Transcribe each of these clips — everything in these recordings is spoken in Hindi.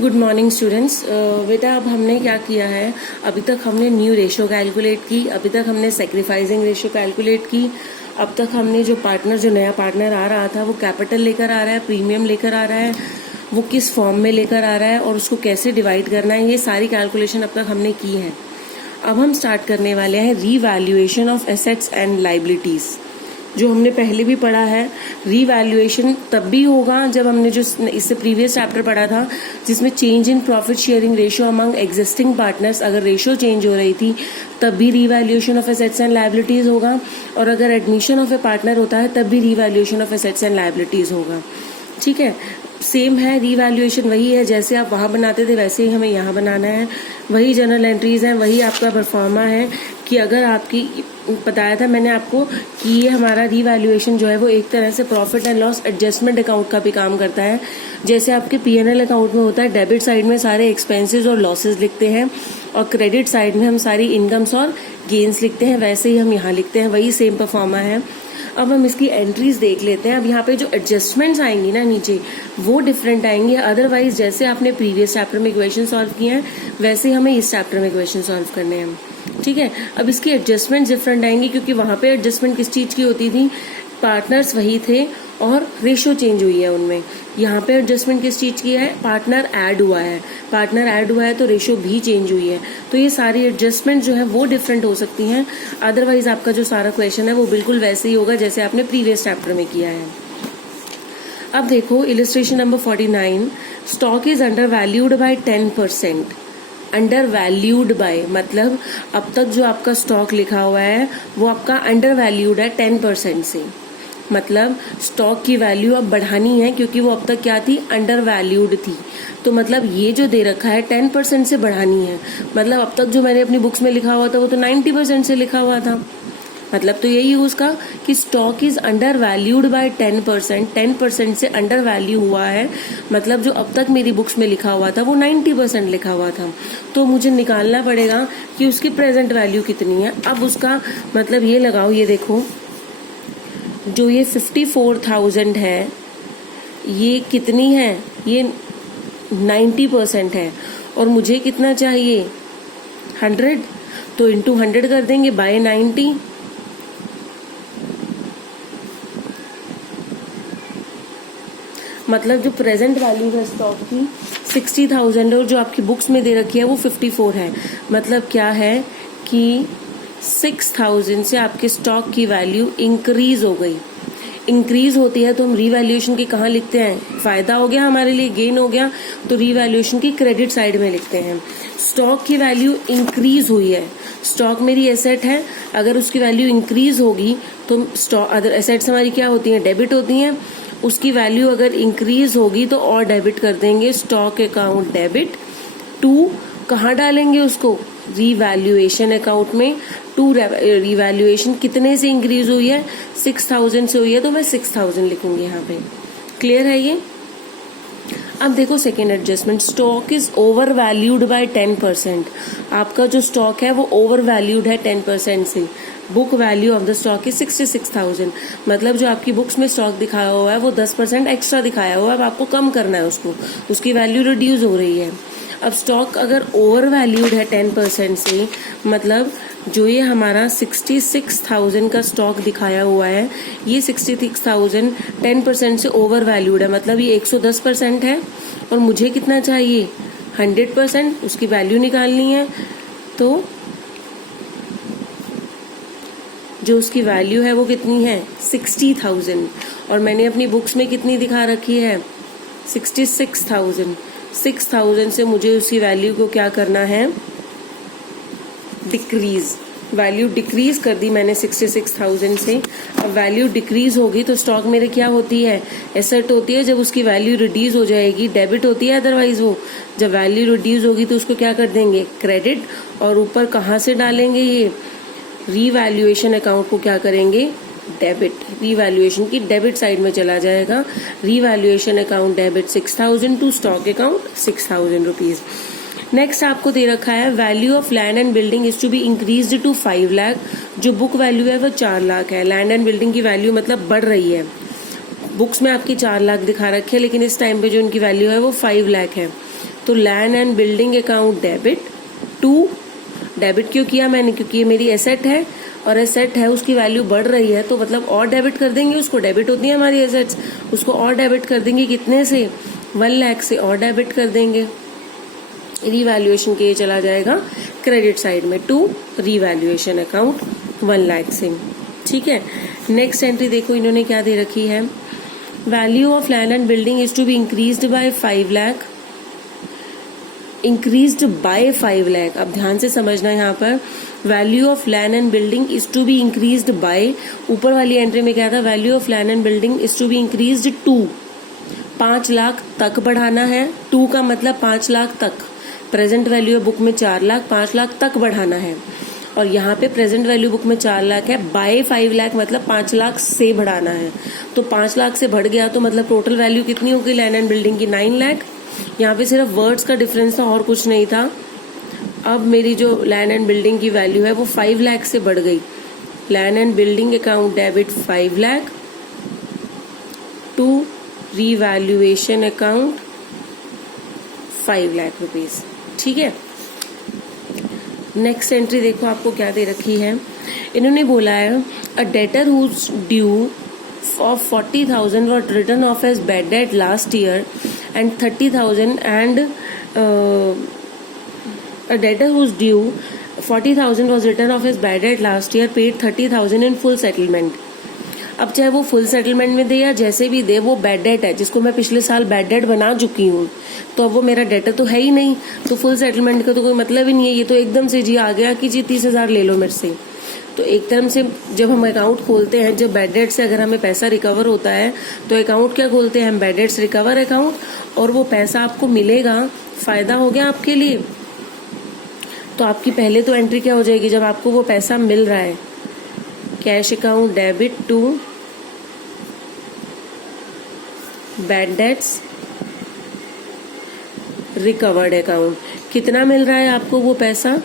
Good morning students. बेटा अब हमने क्या किया है, अभी तक हमने न्यू रेशो कैलकुलेट की, अभी तक हमने सेक्रीफाइसिंग रेशो कैलकुलेट की, अब तक हमने जो नया पार्टनर आ रहा था वो कैपिटल लेकर आ रहा है, प्रीमियम लेकर आ रहा है, वो किस फॉर्म में लेकर आ रहा है और उसको कैसे डिवाइड करना है, ये सारी कैलकुलेशन अब तक हमने की है। अब हम स्टार्ट करने वाले हैं revaluation of assets and liabilities, जो हमने पहले भी पढ़ा है। रीवैल्यूएशन तब भी होगा जब हमने जो इससे प्रीवियस चैप्टर पढ़ा था जिसमें change in profit sharing ratio among existing partners, अगर रेशियो चेंज हो रही थी तब भी revaluation of assets and liabilities होगा, और अगर एडमिशन ऑफ ए पार्टनर होता है तब भी revaluation of assets and liabilities होगा। ठीक है, सेम है, रीवैल्यूएशन वही है, जैसे आप वहाँ बनाते थे वैसे ही हमें यहाँ बनाना है। वही जनरल एंट्रीज हैं, वही आपका परफॉर्मा है कि अगर आपकी बताया था मैंने आपको कि ये हमारा रीवैल्यूएशन जो है वो एक तरह से profit and loss adjustment account का भी काम करता है। जैसे आपके पीएनएल अकाउंट में होता है, डेबिट साइड में सारे एक्सपेंसेस और लॉसेस लिखते हैं और क्रेडिट साइड में हम सारी इनकम्स और गेन्स लिखते हैं, वैसे ही हम यहाँ लिखते हैं, वही सेम परफॉर्मा है। अब हम इसकी एंट्रीज देख लेते हैं। अब यहाँ पे जो एडजस्टमेंट्स आएंगी ना नीचे वो डिफरेंट आएंगे, अदरवाइज जैसे आपने प्रीवियस चैप्टर में इक्वेशन सॉल्व किए हैं वैसे ही हमें इस चैप्टर में इक्वेशन सॉल्व करने हैं। ठीक है, अब इसकी एडजस्टमेंट डिफरेंट आएंगी क्योंकि वहां पे एडजस्टमेंट किस चीज की होती थी, पार्टनर्स वही थे और रेशियो चेंज हुई है उनमें। यहाँ पे एडजस्टमेंट किस चीज की है, पार्टनर ऐड हुआ है, पार्टनर ऐड हुआ है तो रेशियो भी चेंज हुई है। तो ये सारी एडजस्टमेंट जो है वो डिफरेंट हो सकती हैं, अदरवाइज आपका जो सारा क्वेश्चन है वो बिल्कुल वैसे ही होगा जैसे आपने प्रीवियस चैप्टर में किया है। अब देखो illustration number 49, stock is under valued bye 10%। Under valued bye मतलब अब तक जो आपका स्टॉक लिखा हुआ है वो आपका अंडर वैल्यूड है 10% से, मतलब स्टॉक की वैल्यू अब बढ़ानी है क्योंकि वो अब तक क्या थी, अंडर वैल्यूड थी। तो मतलब ये जो दे रखा है 10% से बढ़ानी है, मतलब अब तक जो मैंने अपनी बुक्स में लिखा हुआ था वो तो 90% से लिखा हुआ था। मतलब तो यही है उसका कि stock is under valued bye 10%, 10% से अंडर वैल्यू हुआ है, मतलब जो अब तक मेरी बुक्स में लिखा हुआ था वो 90% लिखा हुआ था। तो मुझे निकालना पड़ेगा कि उसकी प्रेजेंट वैल्यू कितनी है। अब उसका मतलब ये लगाओ, ये देखो जो ये 54,000 है ये कितनी है, ये 90% है और मुझे कितना चाहिए 100, तो इंटू 100 कर देंगे बाय 90। मतलब जो प्रेजेंट वैल्यू है स्टॉक की 60,000 और जो आपकी बुक्स में दे रखी है वो 54 है। मतलब क्या है कि 6,000 से आपके स्टॉक की वैल्यू इंक्रीज हो गई। इंक्रीज होती है तो हम रीवैल्यूएशन की कहाँ लिखते हैं, फायदा हो गया हमारे लिए, गेन हो गया, तो रीवैल्यूएशन की क्रेडिट साइड में लिखते हैं। स्टॉक की वैल्यू इंक्रीज हुई है, स्टॉक मेरी एसेट है, अगर उसकी वैल्यू इंक्रीज होगी तो स्टॉक अदर एसेट्स हमारी क्या होती हैं, डेबिट होती हैं, उसकी वैल्यू अगर इंक्रीज होगी तो और डेबिट कर देंगे, स्टॉक अकाउंट डेबिट टू कहाँ डालेंगे उसको, रीवैल्यूएशन अकाउंट में। टू रीवैल्यूएशन कितने से इंक्रीज हुई है, 6,000 से हुई है, तो मैं 6,000 लिखूंगी यहाँ पे। क्लियर है ये। अब देखो second adjustment, stock is over valued bye 10%। आपका जो स्टॉक है वो ओवर वैल्यूड है 10% से। Book value of the stock is 66,000, मतलब जो आपकी बुक्स में स्टॉक दिखाया हुआ है वो 10% एक्स्ट्रा दिखाया हुआ है, अब आपको कम करना है उसको, उसकी वैल्यू रिड्यूस हो रही है। अब स्टॉक अगर ओवर वैल्यूड है 10% से, मतलब जो ये हमारा 66,000 का स्टॉक दिखाया हुआ है ये 66,000 10% से ओवर वैल्यूड है, मतलब ये 110% है और मुझे कितना चाहिए 100%, उसकी वैल्यू निकालनी है। तो जो उसकी वैल्यू है वो कितनी है 60,000 और मैंने अपनी बुक्स में कितनी दिखा रखी है 66,000। 6,000 से मुझे उसकी वैल्यू को क्या करना है, डिक्रीज, वैल्यू डिक्रीज कर दी मैंने 66,000 से। अब वैल्यू डिक्रीज होगी तो स्टॉक मेरे क्या होती है, एसेट होती है। जब उसकी वैल्यू रिड्यूस हो जाएगी डेबिट होती है, अदरवाइज वो जब वैल्यू रिड्यूस होगी तो उसको क्या कर देंगे, क्रेडिट, और ऊपर कहाँ से डालेंगे, ये रीवैल्यूएशन अकाउंट को क्या करेंगे, डेबिट, रीवैल्यूएशन की डेबिट साइड में चला जाएगा। Revaluation account debit 6,000 to stock account 6,000 rupees. Next आपको दे रखा है value of land and building is to be increased to 5 lakh. जो बुक वैल्यू है वो 4 लाख है, लैंड एंड बिल्डिंग की वैल्यू मतलब बढ़ रही है। बुक्स में आपकी 4 लाख दिखा रखी है लेकिन इस टाइम पे जो उनकी वैल्यू है वो 5 लाख है। तो land and building account debit to, debit क्यों किया मैंने, क्योंकि ये मेरी एसेट है और एसेट है उसकी वैल्यू बढ़ रही है, तो मतलब और डेबिट कर देंगे उसको, डेबिट होती है हमारी एसेट्स, उसको और डेबिट कर देंगे कितने से, 1 लाख से और डेबिट कर देंगे, रीवैल्यूएशन के लिए चला जाएगा क्रेडिट साइड में, टू रीवैल्यूएशन अकाउंट 1 लाख से। ठीक है, नेक्स्ट एंट्री देखो इन्होंने क्या दे रखी है, value of land and building is to be increased by 5 lakh, increased by 5 lakh. अब ध्यान से समझना यहाँ पर, value of land and building is to be increased by, ऊपर वाली एंट्री में क्या था, value of land and building is to be increased to, 5 lakh तक बढ़ाना है, टू का मतलब 5 लाख तक, प्रेजेंट वैल्यू है बुक में 4 लाख, 5 लाख तक बढ़ाना है, और यहाँ पे प्रेजेंट वैल्यू बुक में 4 लाख है, बाय 5 लाख मतलब 5 लाख से बढ़ाना है, तो 5 लाख से बढ़ गया तो मतलब टोटल वैल्यू कितनी होगी लैंड एंड बिल्डिंग की, 9 लाख। यहाँ पे सिर्फ वर्ड्स का डिफरेंस था और कुछ नहीं था। अब मेरी जो लैंड एंड बिल्डिंग की वैल्यू है वो 5 लाख से बढ़ गई, land and building account debit 5 lakh to revaluation account 5 lakh rupees. ठीक है, नेक्स्ट एंट्री देखो आपको क्या दे रखी है, इन्होंने बोला है a debtor whose due of 40,000 was written off as bad debt last year and 30,000 and a debtor whose due 40,000 was written off as bad debt last year paid 30,000 in full settlement। अब चाहे वो फुल सेटलमेंट में दे या जैसे भी दे, वो बैड डेट है जिसको मैं पिछले साल बैड डेट बना चुकी हूँ, तो अब वो मेरा डेटर तो है ही नहीं, तो फुल सेटलमेंट का तो कोई मतलब ही नहीं है, ये तो एकदम से जी आ गया कि जी 30,000 ले लो मेरे से। तो एक तरह से जब हम अकाउंट खोलते हैं, जब बैड डेट से अगर हमें पैसा रिकवर होता है तो अकाउंट क्या खोलते हैं हम, बैड डेट्स रिकवर अकाउंट, और वो पैसा आपको मिलेगा, फायदा हो गया आपके लिए। तो आपकी पहले तो एंट्री क्या हो जाएगी, जब आपको वो पैसा मिल रहा है, cash account debit to bad debts recovered account, कितना मिल रहा है आपको वो पैसा,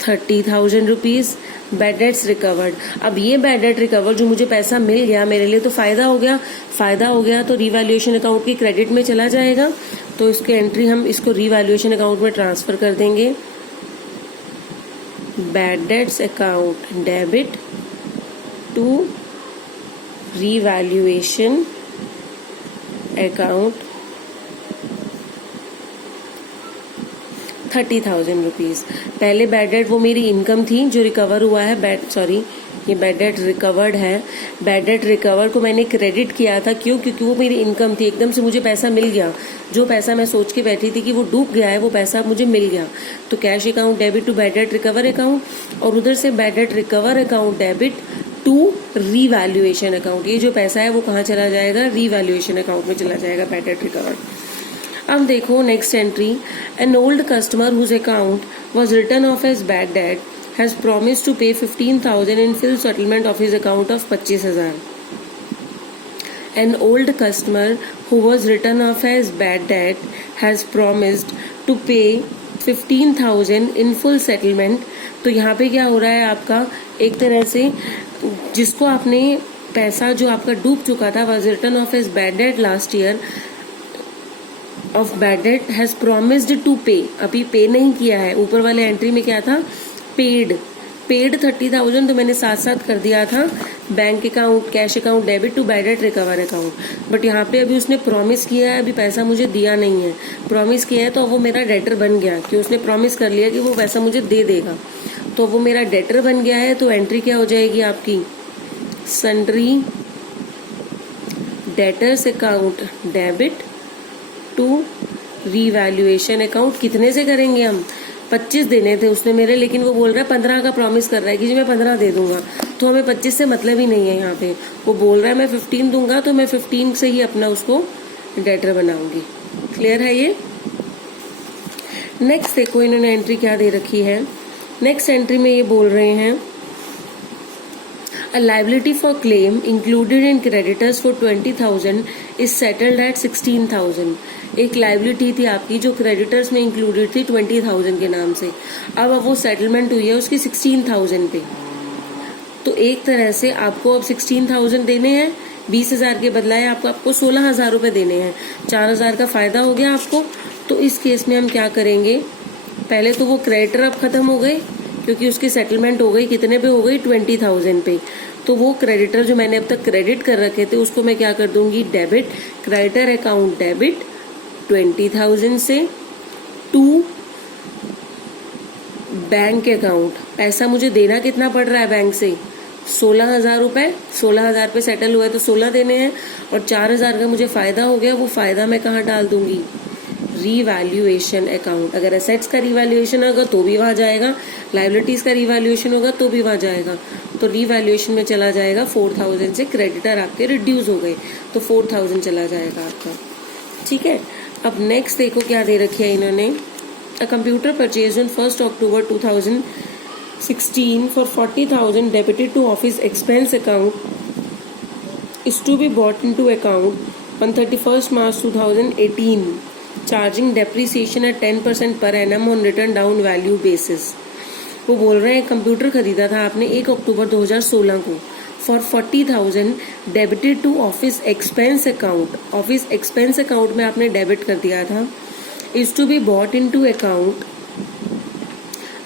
30,000 रुपीज, बैड डेट्स रिकवर्ड। अब ये बैड डेट रिकवर जो मुझे पैसा मिल गया मेरे लिए तो फायदा हो गया, फायदा हो गया तो रीवैल्यूएशन अकाउंट की क्रेडिट में चला जाएगा, तो इसकी एंट्री हम इसको रीवैल्यूएशन अकाउंट में ट्रांसफर कर देंगे, bad debts account debit to revaluation account 30,000 rupees. पहले बैड डेट वो मेरी इनकम थी जो रिकवर हुआ है, ये बैड डेट रिकवर्ड है, बैड डेट रिकवर को मैंने क्रेडिट किया था, क्यों, क्योंकि वो मेरी इनकम थी, एकदम से मुझे पैसा मिल गया, जो पैसा मैं सोच के बैठी थी कि वो डूब गया है वो पैसा मुझे मिल गया, तो cash account debit to bad debt recover account, और उधर से bad debt recover account debit to revaluation account, ये जो पैसा है वो कहाँ चला जाएगा, रीवैल्यूएशन अकाउंट में चला जाएगा बैड डेट रिकवर। अब देखो next entry, an old customer whose account was written off as bad debt has promised to pay 15,000 in full settlement of his account of 25,000। An old customer who was written off as bad debt has promised to pay 15,000 in full settlement। तो यहाँ पे क्या हो रहा है आपका, एक तरह से जिसको आपने पैसा जो आपका डूब चुका था was written off as bad debt last year of bad debt has promised to pay, अभी पे नहीं किया है, ऊपर वाले एंट्री में क्या था, पेड 30,000, तो मैंने साथ साथ कर दिया था bank account cash account debit to bad debt recover account, but यहाँ पे अभी उसने प्रॉमिस किया है, अभी पैसा मुझे दिया नहीं है, प्रॉमिस किया है तो वो मेरा डेटर बन गया, कि उसने प्रॉमिस कर लिया कि वो पैसा मुझे दे देगा, तो वो मेरा डेटर बन गया है, तो एंट्री क्या हो जाएगी आपकी, sundry debtors account debit to revaluation account. कितने से करेंगे हम, 25 देने थे उसने मेरे, लेकिन वो बोल रहा है 15 का प्रॉमिस कर रहा है कि जी मैं 15 दे दूंगा, तो हमें 25 से मतलब ही नहीं है यहाँ पे, वो बोल रहा है मैं 15 दूंगा, तो मैं 15 से ही अपना उसको डेटर बनाऊंगी। क्लियर है ये। नेक्स्ट देखो इन्होंने एंट्री क्या दे रखी है, नेक्स्ट एंट्री में ये बोल रहे हैं A liability for claim included in creditors for 20,000 is settled at 16,000। एक लाइबिलिटी थी आपकी जो क्रेडिटर्स में इंक्लूडेड थी 20,000 के नाम से, अब वो सेटलमेंट हुई है उसकी 16,000 पे, तो एक तरह से आपको अब 16,000 देने हैं 20,000 के बदलाए आपको 16,000 रुपये देने हैं, 4,000 का फायदा हो गया आपको। तो इस केस में हम क्या करेंगे, पहले तो वो क्रेडिटर अब खत्म हो गए क्योंकि उसकी सेटलमेंट हो गई, कितने पे हो गई, 20,000 पे। तो वो क्रेडिटर जो मैंने अब तक क्रेडिट कर रखे थे उसको मैं क्या कर दूंगी, डेबिट, क्रेडिटर अकाउंट डेबिट 20,000 से टू बैंक अकाउंट। पैसा मुझे देना कितना पड़ रहा है बैंक से, 16,000 रुपये। 16,000 पे सेटल हुआ है तो 16 देने हैं, और 4,000 का मुझे फायदा हो गया, वो फायदा मैं कहाँ डाल दूंगी, रीवैल्यूएशन अकाउंट। अगर एसेट्स का रीवैल्यूएशन होगा तो भी वहां जाएगा, लाइबिलिटीज का रीवैल्यूएशन होगा तो भी वहां जाएगा। तो रीवैल्यूएशन में चला जाएगा 4,000 से, क्रेडिटर आपके रिड्यूस हो गए तो 4,000 चला जाएगा आपका। ठीक है, अब नेक्स्ट देखो क्या दे रखी है इन्होंने, A computer purchased on 1st October 2016 for 40,000 debited to office expense account is to be brought into account on 31st March 2018, charging depreciation at 10% per annum on written down value basis। वो बोल रहे हैं कंप्यूटर खरीदा था आपने 1 अक्टूबर 2016 को for 40,000 debited to office expense account. Office expense account में आपने डेबिट कर दिया था, is to be brought into account.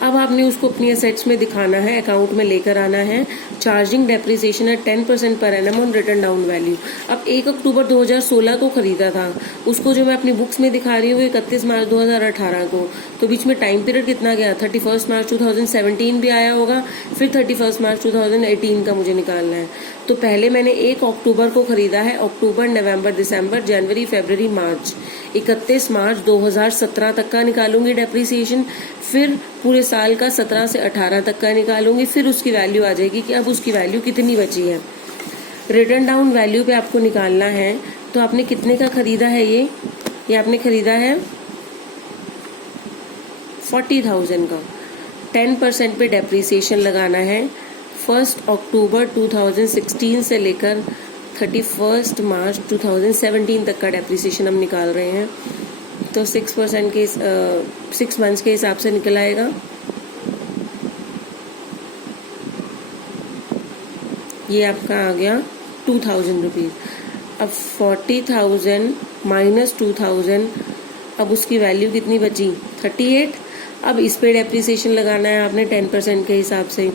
अब आपने उसको अपनी एसेट्स में दिखाना है, अकाउंट में लेकर आना है, चार्जिंग डेप्रिसिएशन है 10% per annum on return down value. अब 1 अक्टूबर 2016 को खरीदा था, उसको जो मैं अपनी बुक्स में दिखा रही हूँ 31 मार्च 2018 को, तो बीच में टाइम पीरियड कितना गया, 31 मार्च 2017 भी आया होगा, फिर 31 मार्च 2018 का मुझे निकालना है। तो पहले मैंने 1 अक्टूबर को खरीदा है, अक्टूबर, नवंबर, दिसंबर, जनवरी, फरवरी, मार्च, 31 मार्च 2017 तक का निकालूंगी डेप्रिसिएशन, फिर पूरे साल का 17 से 18 तक का निकालूंगी, फिर उसकी वैल्यू आ जाएगी कि अब उसकी वैल्यू कितनी बची है। रिटर्न डाउन वैल्यू पे आपको निकालना है, तो आपने कितने का खरीदा है, ये आपने खरीदा है 40,000 का, 10% पे डेप्रिसिएशन लगाना है। 1 अक्टूबर 2016 से लेकर 31 मार्च 2017 तक का डेप्रिसिएशन हम निकाल रहे हैं, तो 6% के 6 मंथ्स के हिसाब से निकल आएगा। ये आपका आ गया 2,000 रुपीज। अब 40,000 माइनस 2,000, अब उसकी वैल्यू कितनी बची, 38। अब इस पे डेप्रिसिएशन लगाना है आपने 10% के हिसाब से,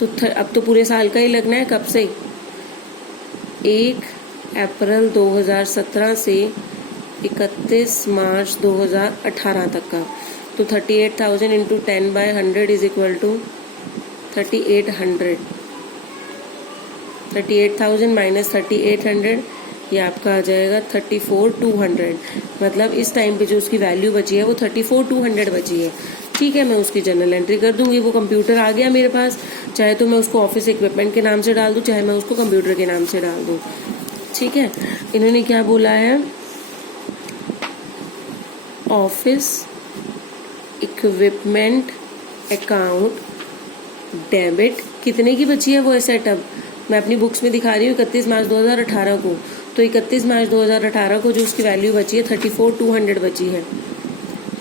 तो अब तो पूरे साल का ही लगना है, कब से, 1 अप्रैल 2017 से 31 मार्च 2018 तक का। तो 38,000 into 10/100 is equal to 3,800। 38,000 minus 3,800, ये आपका आ जाएगा 34,200। मतलब इस टाइम पे जो उसकी वैल्यू बची है वो 34,200 बची है। ठीक है, मैं उसकी जर्नल एंट्री कर दूंगी, वो कंप्यूटर आ गया मेरे पास, चाहे तो मैं उसको ऑफिस इक्विपमेंट के नाम से डाल दूं, चाहे मैं उसको कंप्यूटर के नाम से डाल दूं। ठीक है, इन्होंने क्या बोला है, ऑफिस इक्विपमेंट अकाउंट डेबिट, कितने की बची है वो एसेट, अब मैं अपनी बुक्स में दिखा रही हूँ 31 मार्च 2018 को, तो 31 मार्च 2018 को जो उसकी वैल्यू बची है 34,200 बची है,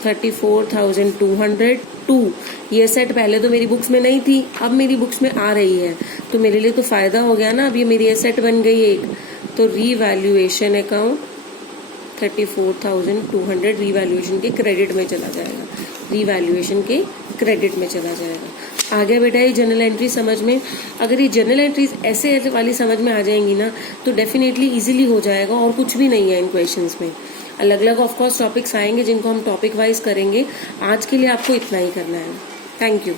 34,202। ये सेट पहले तो मेरी बुक्स में नहीं थी, अब मेरी बुक्स में आ रही है, तो मेरे लिए तो फायदा हो गया ना, अब ये मेरी एसेट बन गई एक। तो रीवैल्यूएशन अकाउंट 34,200 रीवैल्यूएशन के क्रेडिट में चला जाएगा, रीवैल्यूएशन के क्रेडिट में चला जाएगा। आ गया बेटा ये जनरल एंट्री समझ में। अगर ये जनरल एंट्रीज ऐसे वाली समझ में आ जाएंगी ना तो डेफिनेटली इजीली हो जाएगा, और कुछ भी नहीं है इन क्वेश्चंस में। अलग अलग ऑफ कोर्स टॉपिक्स आएंगे जिनको हम टॉपिक वाइज करेंगे, आज के लिए आपको इतना ही करना है। Thank you.